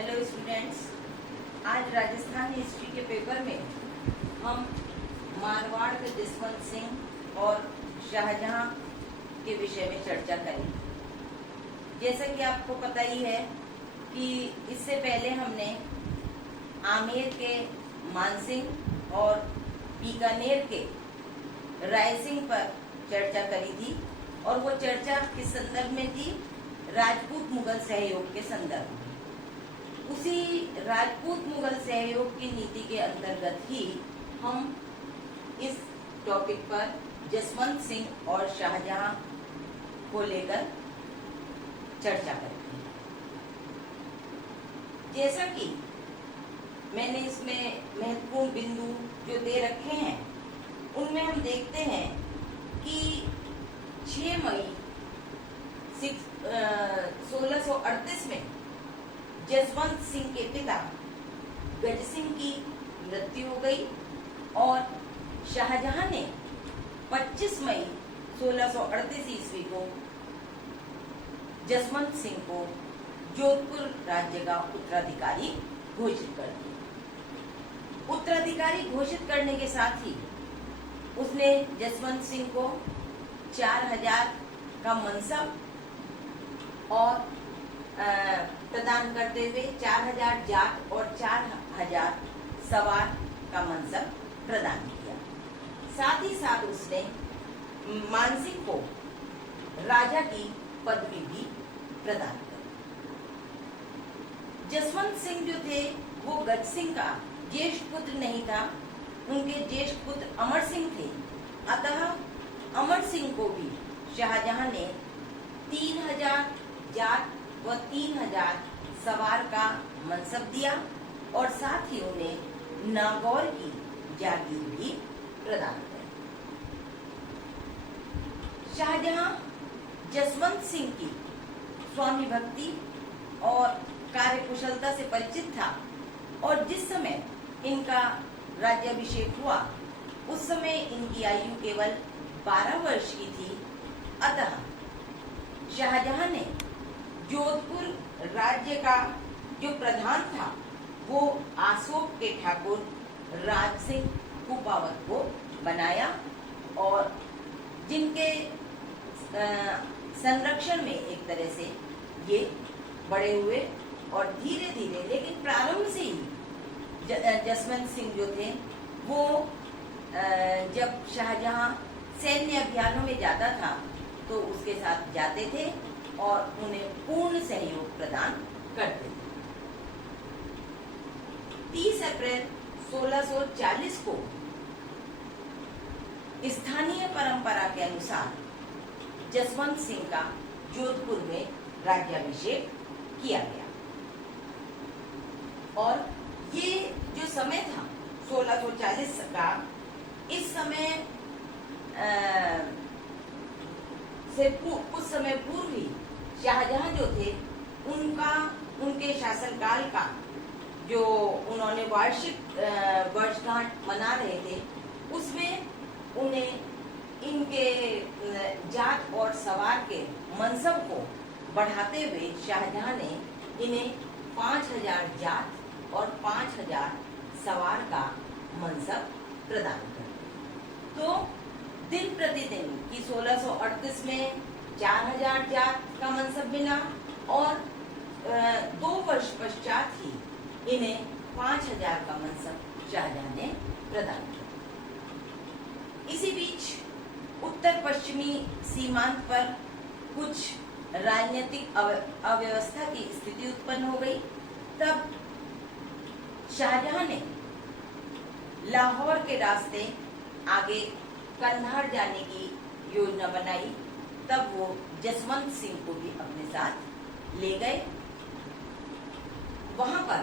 Hello students, आज Rajasthan history के paper में हम मारवाड़ के जसवंत सिंह और शाहजहां के विषय में चर्चा करेंगे। जैसा कि आपको पता ही है कि इससे पहले हमने आमेर के मानसिंह और बीकानेर के रायसिंह पर चर्चा करी थी और वो चर्चा किस संदर्भ में थी? राजपूत मुगल सहयोग के संदर्भ में। उसी राजपूत मुगल सहयोग की नीति के अंतर्गत ही हम इस टॉपिक पर जसवंत सिंह और शाहजहां को लेकर चर्चा करते हैं। जैसा कि मैंने इसमें महत्वपूर्ण बिंदु जो दे रखे हैं उनमें हम देखते हैं कि 6 मई 1638 में जसवंत सिंह के पिता गज सिंह की मृत्यु हो गई और शाहजहां ने 25 मई 1638 ईस्वी को जसवंत सिंह को जोधपुर राज्य का उत्तराधिकारी घोषित कर दिया। उत्तराधिकारी घोषित करने के साथ ही उसने जसवंत सिंह को 4000 का मनसब और प्रदान करते हुए 4000 जाट और 4000 सवार का मनसब प्रदान किया। साथ ही साथ उसने मानसिंह को राजा की पदवी भी प्रदान की। जसवंत सिंह जो थे वो गज सिंह का ज्येष्ठ पुत्र नहीं था, उनके ज्येष्ठ पुत्र अमर सिंह थे। अतः अमर सिंह को भी शाहजहां ने 3000 जाट व 3000 सवार का मनसब दिया और साथ ही उन्हें नागौर की जागीर भी प्रदान की। शाहजहां जसवंत सिंह की स्वामी भक्ति और कार्यकुशलता से परिचित था और जिस समय इनका राज्याभिषेक हुआ उस समय इनकी आयु केवल 12 वर्ष की थी। अतः शाहजहां ने जोधपुर राज्य का जो प्रधान था वो आसोक के ठाकुर राज सिंह कुपावत को बनाया और जिनके संरक्षण में एक तरह से ये बड़े हुए और धीरे धीरे लेकिन प्रारंभ से ही जसवंत सिंह जो थे वो जब शाहजहां सैन्य अभियानों में जाता था तो उसके साथ जाते थे और उन्हें पूर्ण सहयोग प्रदान करते थे। 30 अप्रैल 1640 को स्थानीय परंपरा के अनुसार जसवंत सिंह का जोधपुर में राज्याभिषेक किया गया और ये जो समय था 1640 का, इस समय से कुछ समय पूर्व ही शाहजहां जो थे उनके शासनकाल का जो उन्होंने वार्षिक वर्षगांठ मना रहे थे उसमें उन्हें इनके जाट और सवार के मनसब को बढ़ाते हुए शाहजहां ने इन्हें 5000 जाट और 5000 सवार का मनसब प्रदान कर। तो दिन प्रतिदिन की 1638 में 4000 जाट का मनसब मिला और 2 वर्ष पश्चात ही इन्हें 5000 का मनसब शाहजहां ने प्रदान किया। इसी बीच उत्तर पश्चिमी सीमांत पर कुछ राजनीतिक अव्यवस्था की स्थिति उत्पन्न हो गई। तब शाहजहां ने लाहौर के रास्ते आगे कंधार जाने की योजना बनाई। तब वो जसवंत सिंह को भी अपने साथ ले गए। वहां पर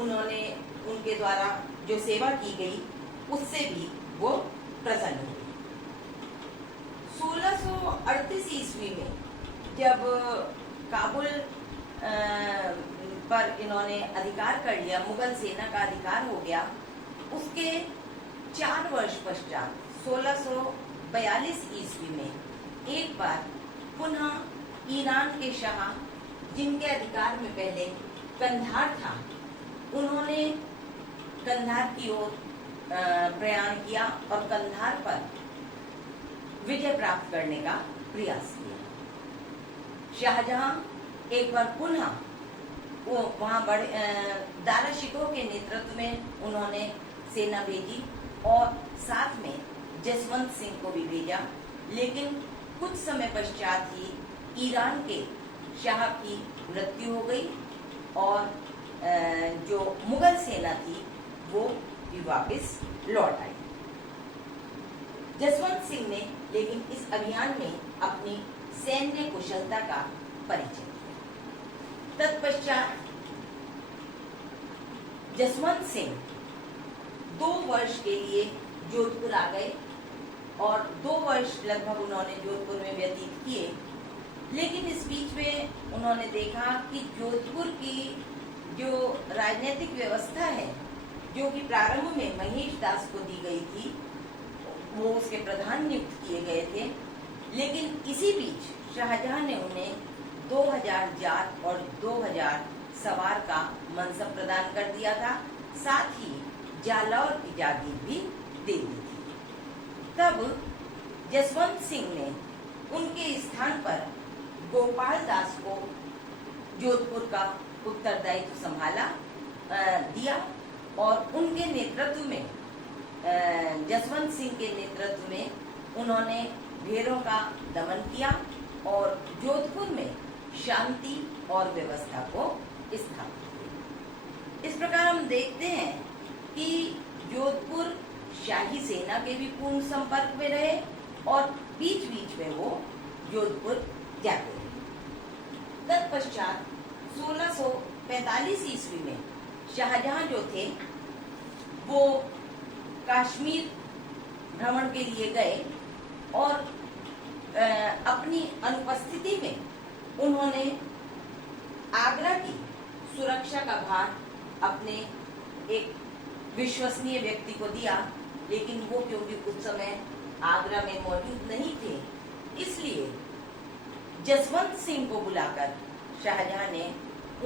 उन्होंने उनके द्वारा जो सेवा की गई उससे भी वो प्रसन्न हुए। 1638 ईस्वी में जब काबुल पर इन्होंने अधिकार कर लिया, मुगल सेना का अधिकार हो गया, उसके 4 वर्ष पश्चात 1642 ईस्वी में एक बार पुनः ईरान के शाह जिनके अधिकार में पहले कंधार था, उन्होंने कंधार की ओर प्रयाण किया और कंधार पर विजय प्राप्त करने का प्रयास किया। शाहजहां एक बार पुनः वो वहां बड़े दारा शिकोह के नेतृत्व में उन्होंने सेना भेजी और साथ में जसवंत सिंह को भी भेजा, लेकिन कुछ समय पश्चात ही ईरान के शाह की मृत्यु हो गई और जो मुगल सेना थी वो भी वापस लौट आई। जसवंत सिंह ने लेकिन इस अभियान में अपनी सैन्य कुशलता का परिचय दिया। तत्पश्चात जसवंत सिंह 2 वर्ष के लिए जोधपुर आ गए और 2 वर्ष लगभग उन्होंने जोधपुर में व्यतीत किए, लेकिन इस बीच में उन्होंने देखा कि जोधपुर की जो राजनीतिक व्यवस्था है, जो कि प्रारंभ में महेश दास को दी गई थी, वो उसके प्रधान नियुक्त किए गए थे, लेकिन इसी बीच शाहजहां ने उन्हें 2000 जाट और 2000 सवार का मनसब प्रदान कर दिया था, साथ ही जालौर की जागीर भी दे दी थी। तब जसवंत सिंह ने उनके स्थान पर गोपाल दास को जोधपुर का उत्तरदायित्व संभाला दिया और उनके नेतृत्व में जसवंत सिंह के नेतृत्व में उन्होंने भेरों का दमन किया और जोधपुर में शांति और व्यवस्था को स्थापित किया। इस प्रकार हम देखते हैं कि जोधपुर शाही सेना के भी पूर्ण संपर्क में रहे और बीच बीच में वो जोधपुर जाते रहे। तत्पश्चात 1645 ईस्वी में शाहजहां जो थे वो कश्मीर भ्रमण के लिए गए और अपनी अनुपस्थिति में उन्होंने आगरा की सुरक्षा का भार अपने एक विश्वसनीय व्यक्ति को दिया, लेकिन वो क्योंकि उस समय आगरा में मौजूद नहीं थे, इसलिए जसवंत सिंह को बुलाकर शाहजहां ने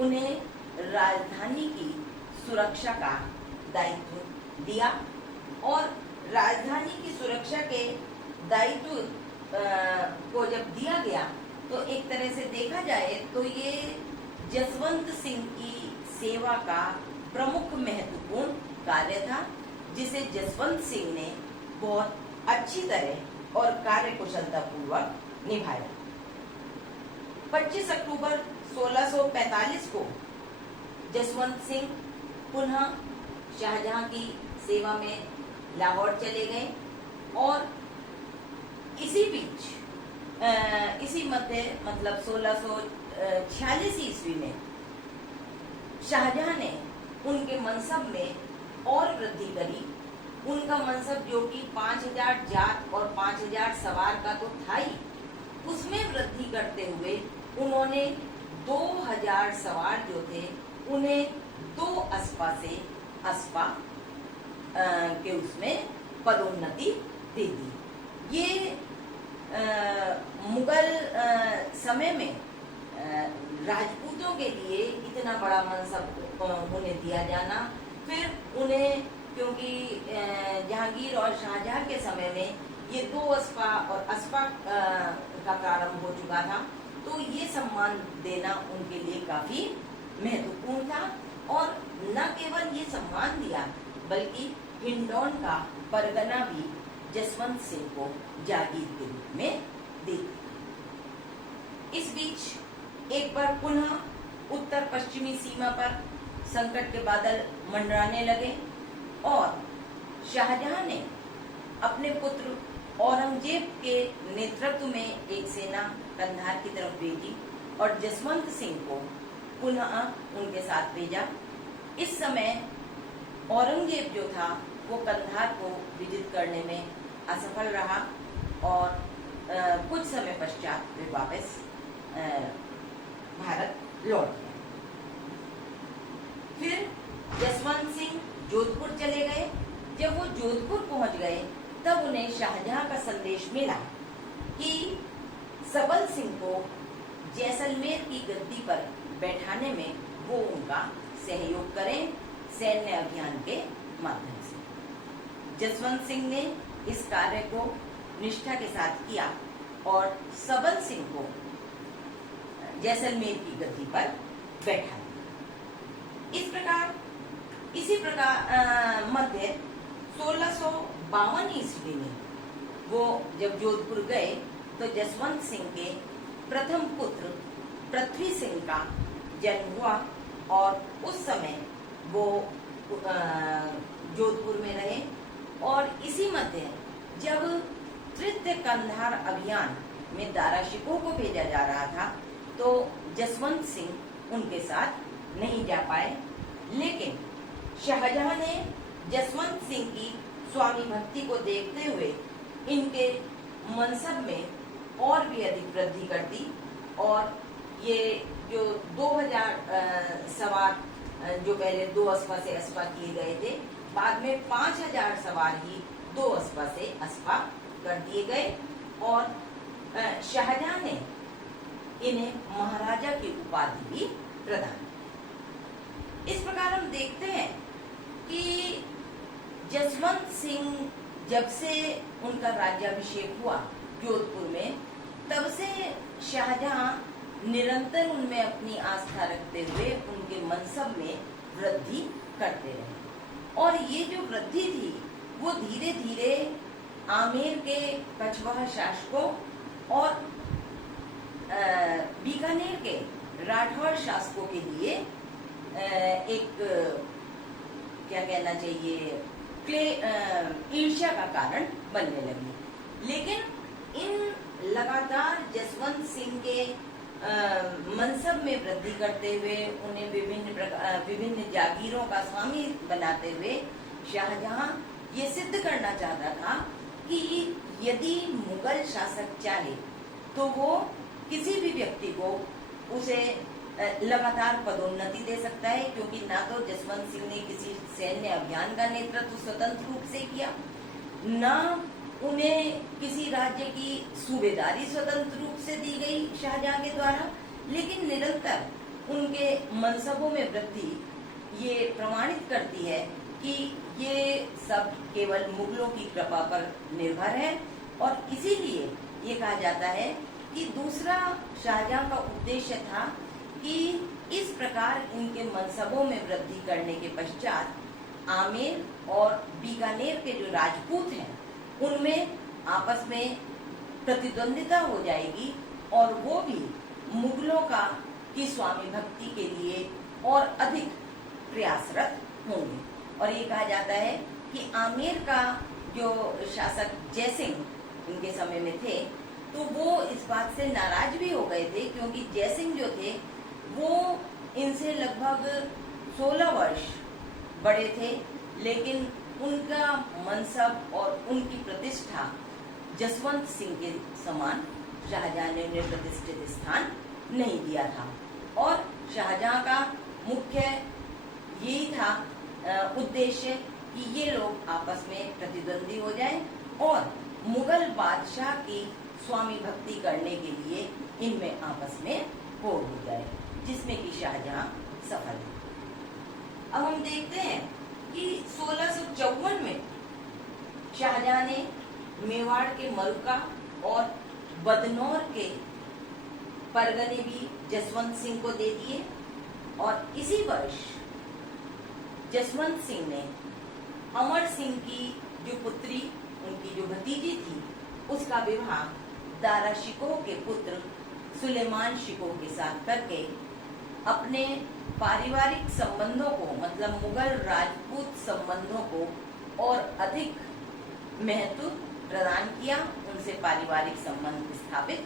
उन्हें राजधानी की सुरक्षा का दायित्व दिया और राजधानी की सुरक्षा के दायित्व को जब दिया गया तो एक तरह से देखा जाए तो ये जसवंत सिंह की सेवा का प्रमुख महत्वपूर्ण कार्य था, जिसे जसवंत सिंह ने बहुत अच्छी तरह और कार्यकुशलता पूर्वक निभाया। 25 अक्टूबर 1645 को जसवंत सिंह पुनः शाहजहां की सेवा में लाहौर चले गए और इसी बीच इसी मध्य मतलब 1646 ईस्वी में शाहजहां ने उनके मनसब में और वृद्धि करी। उनका मनसब जो कि 5000 जाट और 5000 सवार का तो था ही, उसमें वृद्धि करते हुए उन्होंने 2000 सवार जो थे उन्हें 2 अस्पा से अस्पा के उसमें पदोन्नति दे दी। ये मुगल समय में राजपूतों के लिए इतना बड़ा मनसब उन्हें दिया जाना, फिर उन्हें क्योंकि जहांगीर और शाहजहां के समय में ये 2 अस्पा और अस्पा का प्रारंभ हो चुका था, तो ये सम्मान देना उनके लिए काफी महत्वपूर्ण था और न केवल ये सम्मान दिया बल्कि हिंडौन का परगना भी जसवंत सिंह को जागीर के रूप में दे दिया। इस बीच एक बार पुनः उत्तर पश्चिमी सीमा पर संकट के बादल मंडराने लगे और शाहजहां ने अपने पुत्र औरंगजेब के नेतृत्व में एक सेना कंधार की तरफ भेजी और जसवंत सिंह को पुनः उनके साथ भेजा। इस समय औरंगजेब जो था वो कंधार को विजित करने में असफल रहा और कुछ समय पश्चात वे वापस भारत लौट गए। फिर जसवंत सिंह जोधपुर चले गए। जब वो जोधपुर पहुंच गए तब उन्हें शाहजहां का संदेश मिला कि सबल सिंह को जैसलमेर की गद्दी पर बैठाने में वो उनका सहयोग करें सैन्य अभियान के माध्यम से। जसवंत सिंह ने इस कार्य को निष्ठा के साथ किया और सबल सिंह को जैसलमेर की गद्दी पर बैठा। इसी प्रकार मध्य 1652 ईस्वी में वो जब जोधपुर गए तो जसवंत सिंह के प्रथम पुत्र पृथ्वी सिंह का जन्म हुआ और उस समय वो जोधपुर में रहे। और इसी मध्य जब तृतीय कंधार अभियान में दारा शिकोह को भेजा जा रहा था तो जसवंत सिंह उनके साथ नहीं जा पाए, लेकिन शाहजहां ने जसवंत सिंह की स्वामी भक्ति को देखते हुए इनके मनसब में और भी अधिक वृद्धि कर दी और ये जो 2000 सवार जो पहले 2 अस्पा से अस्पा किए गए थे, बाद में 5000 सवार ही 2 अस्पा से अस्पा कर दिए गए और शाहजहां ने इन्हें महाराजा की उपाधि भी प्रदान की। इस प्रकार हम देखते हैं कि जसवंत सिंह जब से उनका राज्याभिषेक हुआ जोधपुर में, तब से शाहजहां निरंतर उनमें अपनी आस्था रखते हुए उनके मनसब में वृद्धि करते रहे। और ये जो वृद्धि थी वो धीरे धीरे आमेर के कछवाहा शासकों और बीकानेर के राठौर शासकों के लिए एक क्या कहना चाहिए ईर्ष्या का कारण बनने लगी। लेकिन इन लगातार जसवंत सिंह के मनसब में वृद्धि करते हुए उन्हें विभिन्न जागीरों का स्वामी बनाते हुए शाहजहां ये सिद्ध करना चाहता था कि यदि मुगल शासक चाहे तो वो किसी भी व्यक्ति को उसे लगातार पदोन्नति दे सकता है, क्योंकि ना तो जसवंत सिंह ने किसी सैन्य अभियान का नेतृत्व स्वतंत्र रूप से किया, ना उन्हें किसी राज्य की सूबेदारी स्वतंत्र रूप से दी गई शाहजहां के द्वारा, लेकिन निरंतर उनके मनसबों में वृद्धि ये प्रमाणित करती है कि ये सब केवल मुगलों की कृपा पर निर्भर है। और इसीलिए ये कहा जाता है कि दूसरा शाहजहां का उद्देश्य था कि इस प्रकार इनके मनसबों में वृद्धि करने के पश्चात आमेर और बीकानेर के जो राजपूत हैं उनमें आपस में प्रतिद्वंदिता हो जाएगी और वो भी मुगलों की स्वामी भक्ति के लिए और अधिक प्रयासरत होंगे। और ये कहा जाता है कि आमेर का जो शासक जयसिंह इनके समय में थे तो वो इस बात से नाराज भी हो गए थे, क्योंकि जयसिंह जो थे वो इनसे लगभग 16 वर्ष बड़े थे, लेकिन उनका मनसब और उनकी प्रतिष्ठा जसवंत सिंह के समान शाहजहां ने उन्हें प्रतिष्ठित स्थान नहीं दिया था। और शाहजहां का मुख्य यही था उद्देश्य कि ये लोग आपस में प्रतिद्वंदी हो जाएं और मुगल बादशाह की स्वामी भक्ति करने के लिए इनमें आपस में होड़ हो जाए, जिसमें कि शाहजहां सफल है। अब हम देखते हैं कि 1654 में शाहजहां ने मेवाड़ के मरुका और बदनौर के परगने भी जसवंत सिंह को दे दिए। और इसी वर्ष जसवंत सिंह ने अमर सिंह की जो पुत्री, उनकी जो भतीजी थी, उसका विवाह दारा शिकोह के पुत्र सुलेमान शिकोह के साथ करके अपने पारिवारिक संबंधों को, मतलब मुगल राजपूत संबंधों को और अधिक महत्व प्रदान किया, उनसे पारिवारिक संबंध स्थापित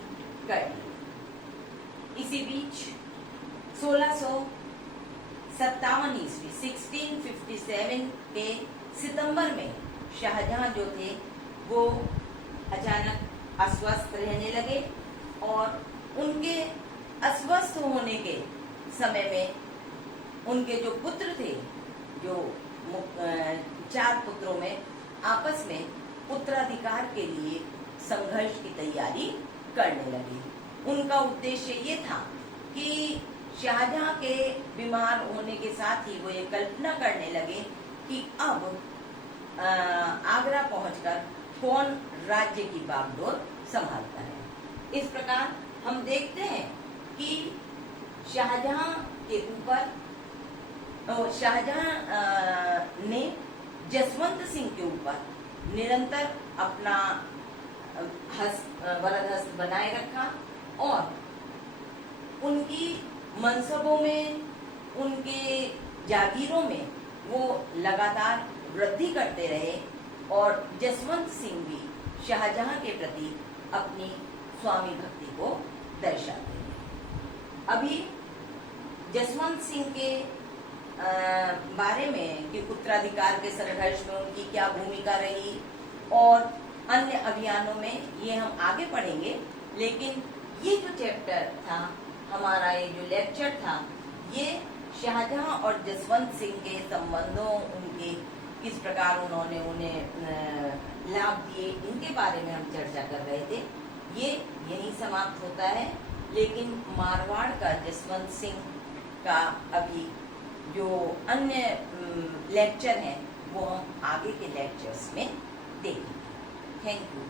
कर दिए। इसी बीच 1657 ईस्वी 1657 के सितंबर में शाहजहां जो थे वो अचानक अस्वस्थ रहने लगे और उनके अस्वस्थ होने के समय में उनके जो पुत्र थे, जो 4 पुत्रों में आपस में उत्तराधिकार के लिए संघर्ष की तैयारी करने लगे। उनका उद्देश्य ये था कि शाहजहां के बीमार होने के साथ ही वो ये कल्पना करने लगे कि अब आगरा पहुंचकर कौन राज्य की बागडोर संभालता है। इस प्रकार हम देखते हैं कि शाहजहां के ऊपर शाहजहां ने जसवंत सिंह के ऊपर निरंतर अपना वरद हस्त बनाए रखा और उनकी मनसबों में, उनके जागीरों में वो लगातार वृद्धि करते रहे और जसवंत सिंह भी शाहजहां के प्रति अपनी स्वामी भक्ति को दर्शाते रहे। अभी जसवंत सिंह के बारे में कि उत्तराधिकार के संघर्ष में उनकी क्या भूमिका रही और अन्य अभियानों में ये हम आगे पढ़ेंगे, लेकिन ये जो चैप्टर था हमारा, ये जो लेक्चर था, ये शाहजहां और जसवंत सिंह के संबंधों, उनके किस प्रकार उन्होंने उन्हें लाभ दिए, इनके बारे में हम चर्चा कर रहे थे। ये यहीं समाप्त होता है, लेकिन मारवाड़ का जसवंत सिंह का अभी जो अन्य लेक्चर हैं वो हम आगे के लेक्चर्स में देखेंगे। Thank you.